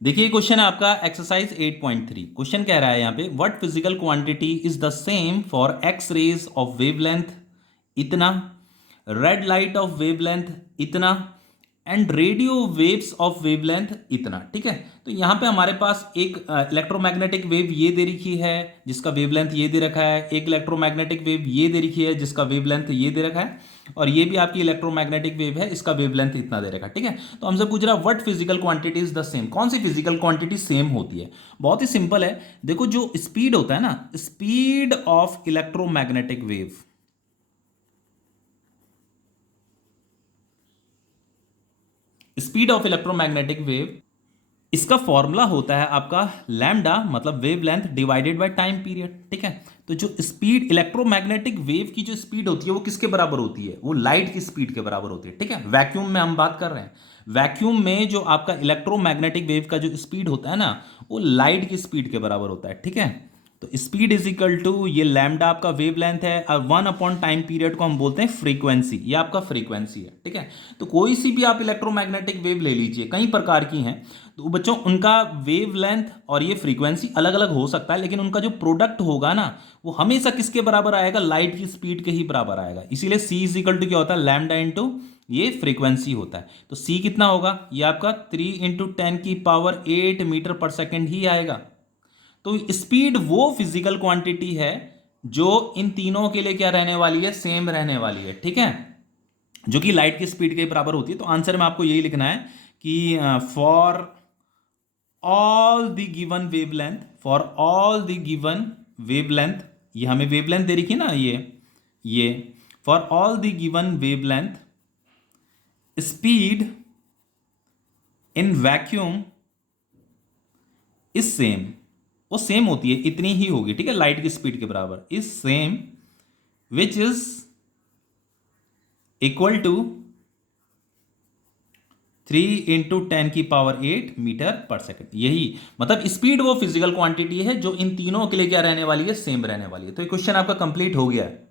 देखिए क्वेश्चन है आपका एक्सरसाइज 8.3। क्वेश्चन कह रहा है यहाँ पे what physical quantity is the same for x rays of wavelength इतना, रेड लाइट ऑफ वेवलेंथ इतना and radio waves of wavelength इतना। ठीक है, तो यहाँ पे हमारे पास एक इलेक्ट्रोमैग्नेटिक वेव ये दे रखी है जिसका वेवलेंथ ये दे रखा है, एक इलेक्ट्रोमैग्नेटिक वेव ये दे रखी है जिसका वेवलेंथ ये दे रखा है, और ये भी आपकी इलेक्ट्रोमैग्नेटिक वेव है, इसका वेवलेंथ इतना दे रखा है। ठीक है, तो हमसे पूछ रहा है what physical quantity is the same, कौन सी फिजिकल क्वांटिटी सेम होती है। बहुत ही सिंपल है, देखो जो स्पीड होता है ना, speed of electromagnetic wave, speed of electromagnetic wave, इसका फॉर्मूला होता है आपका लैम्डा मतलब wavelength divided by time period. ठीक है, तो जो स्पीड इलेक्ट्रोमैग्नेटिक वेव की जो स्पीड होती है वो किसके बराबर होती है, वो लाइट की स्पीड के बराबर होती है। ठीक है, वैक्यूम में हम बात कर रहे हैं, वैक्यूम में जो आपका इलेक्ट्रोमैग्नेटिक वेव का जो स्पीड होता है ना, वो लाइट की स्पीड के बराबर होता है। ठीक है, तो स्पीड इज इक्वल टू ये लैम्डा आपका वेवलेंथ है और 1 टाइम पीरियड को हम बोलते हैं फ्रीक्वेंसी, ये आपका फ्रीक्वेंसी है। ठीक है, तो कोई सी भी आप इलेक्ट्रोमैग्नेटिक वेव ले लीजिए, कई प्रकार की हैं, तो बच्चों उनका वेवलेंथ और ये फ्रीक्वेंसी अलग अलग हो सकता है, लेकिन उनका जो प्रोडक्ट होगा ना वो हमेशा किसके बराबर आएगा, लाइट की स्पीड के ही बराबर आएगा। इसीलिए सी इज इक्वल टू क्या होता है, लैम्डा इंटू ये फ्रीक्वेंसी होता है। तो सी कितना होगा, ये आपका 3 × 10⁸ मीटर पर सेकेंड ही आएगा। तो स्पीड वो फिजिकल क्वांटिटी है जो इन तीनों के लिए क्या रहने वाली है, सेम रहने वाली है। ठीक है, जो कि लाइट की स्पीड के बराबर होती है। तो आंसर में आपको यही लिखना है कि for all the given wavelength, for all the given wavelength, ये हमें वेवलेंथ दे रखी ना, ये for all the given wavelength speed in vacuum is same, वो सेम होती है, इतनी ही होगी। ठीक है, लाइट की स्पीड के बराबर, is same which is equal to 3 × 10⁸ metre पर सेकेंड। यही मतलब स्पीड वो फिजिकल क्वांटिटी है जो इन तीनों के लिए क्या रहने वाली है, सेम रहने वाली है। तो ये क्वेश्चन आपका कंप्लीट हो गया है।